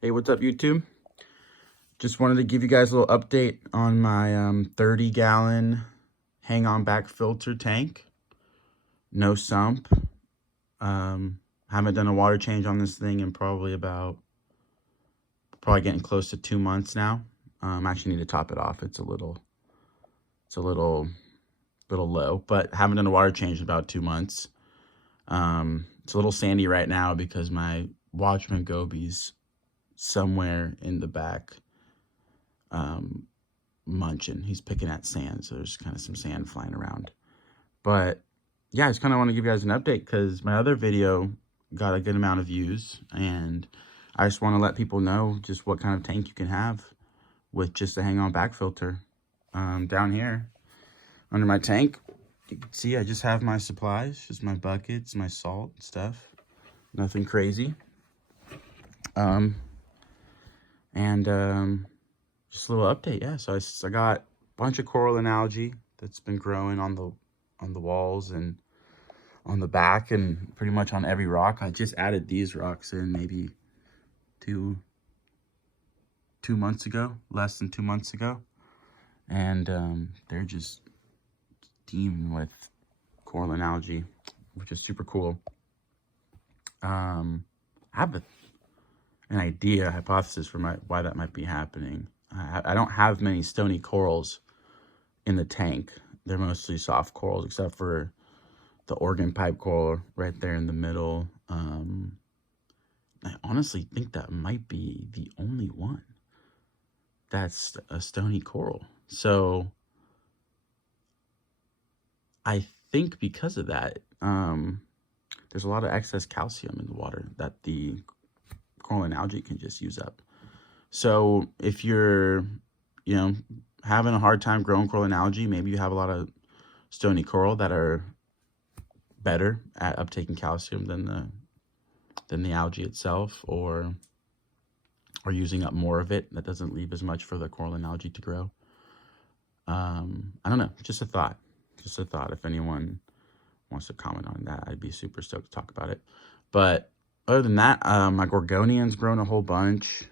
Hey, what's up, YouTube? Just wanted to give you guys a little update on my 30-gallon hang-on back filter tank. No sump. Haven't done a water change on this thing in probably getting close to 2 months now. Actually need to top it off. It's a little low, but haven't done a water change in about 2 months. It's a little sandy right now because my Watchman Goby's somewhere in the back munching. He's picking at sand, so there's kind of some sand flying around. But yeah, I just kind of want to give you guys an update because my other video got a good amount of views, and I just want to let people know just what kind of tank you can have with just a hang-on back filter. Down here under my tank, you can see I just have my supplies, just my buckets, my salt stuff, nothing crazy. Just a little update, yeah. So I got a bunch of coral and algae that's been growing on the walls and on the back and pretty much on every rock. I just added these rocks in maybe two months ago, less than 2 months ago, and they're just teeming with coral and algae, which is super cool. I have an idea, hypothesis for why that might be happening. I don't have many stony corals in the tank. They're mostly soft corals, except for the organ pipe coral right there in the middle. I honestly think that might be the only one that's a stony coral. So I think because of that, there's a lot of excess calcium in the water that the coral and algae can just use up. So if you're, having a hard time growing coral and algae, maybe you have a lot of stony coral that are better at uptaking calcium than the algae itself, or using up more of it that doesn't leave as much for the coral and algae to grow. I don't know, just a thought. If anyone wants to comment on that, I'd be super stoked to talk about it. But other than that, my gorgonian's grown a whole bunch.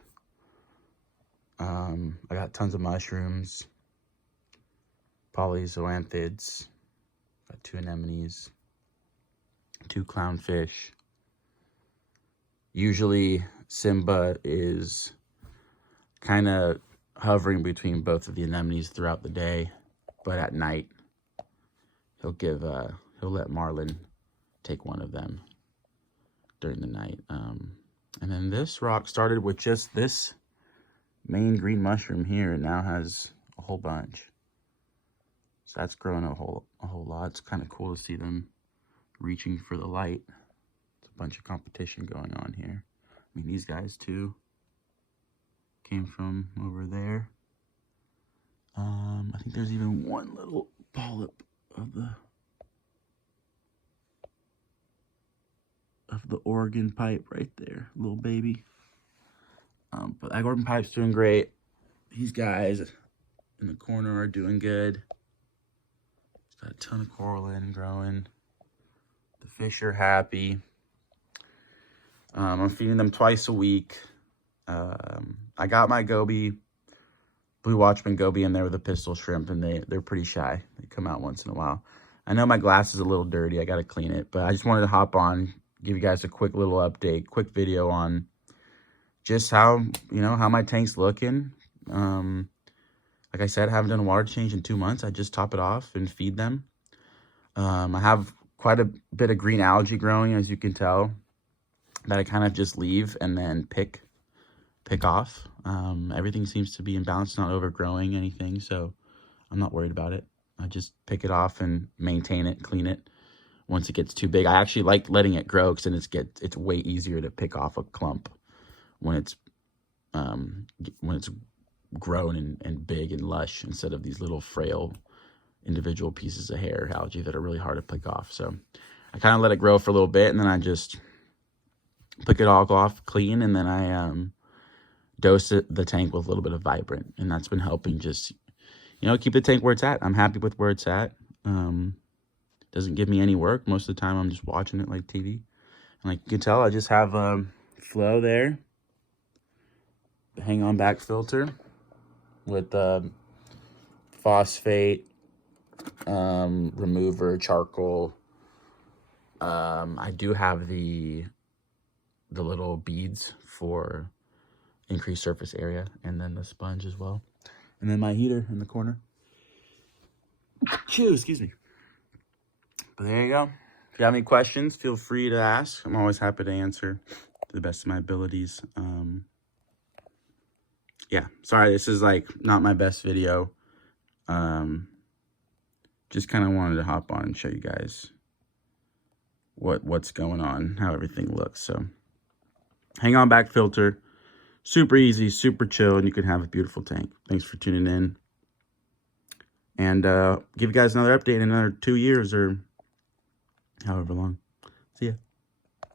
I got tons of mushrooms, polyzoanthids, got 2 anemones, 2 clownfish. Usually Simba is kind of hovering between both of the anemones throughout the day, but at night he'll let Marlin take one of them during the night. And then this rock started with just this main green mushroom here, and now has a whole bunch. So that's grown a whole lot. It's kind of cool to see them reaching for the light. It's a bunch of competition going on here. I mean, these guys too came from over there. I think there's even one little polyp of the organ pipe right there, little baby. But that organ pipe's doing great. These guys in the corner are doing good. It's got a ton of coral in growing. The fish are happy. I'm feeding them twice a week. I got my goby, blue Watchman goby, in there with a pistol shrimp, and they're pretty shy. They come out once in a while. I know my glass is a little dirty. I got to clean it, but I just wanted to hop on, give you guys a quick little update, quick video on just how my tank's looking. Like I said, I haven't done a water change in 2 months. I just top it off and feed them. I have quite a bit of green algae growing, as you can tell, that I kind of just leave and then pick off. Everything seems to be in balance, not overgrowing anything, so I'm not worried about it. I just pick it off and maintain it, clean it once it gets too big. I actually like letting it grow because then it's way easier to pick off a clump when it's grown and big and lush, instead of these little frail individual pieces of hair algae that are really hard to pick off. So I kind of let it grow for a little bit, and then I just pick it all off clean, and then I dose the tank with a little bit of Vibrant, and that's been helping just keep the tank where it's at. I'm happy with where it's at. Doesn't give me any work. Most of the time I'm just watching it like TV, and like you can tell, I just have flow there. hang on back filter with phosphate remover charcoal. I do have the little beads for increased surface area, and then the sponge as well, and then my heater in the corner. Chew, excuse me. But there you go. If you have any questions, feel free to ask. I'm always happy to answer to the best of my abilities. Yeah, sorry, this is like not my best video. Just kind of wanted to hop on and show you guys what's going on, how everything looks. So hang on back filter, super easy, super chill, and you can have a beautiful tank. Thanks for tuning in, and give you guys another update in another 2 years or however long. See ya.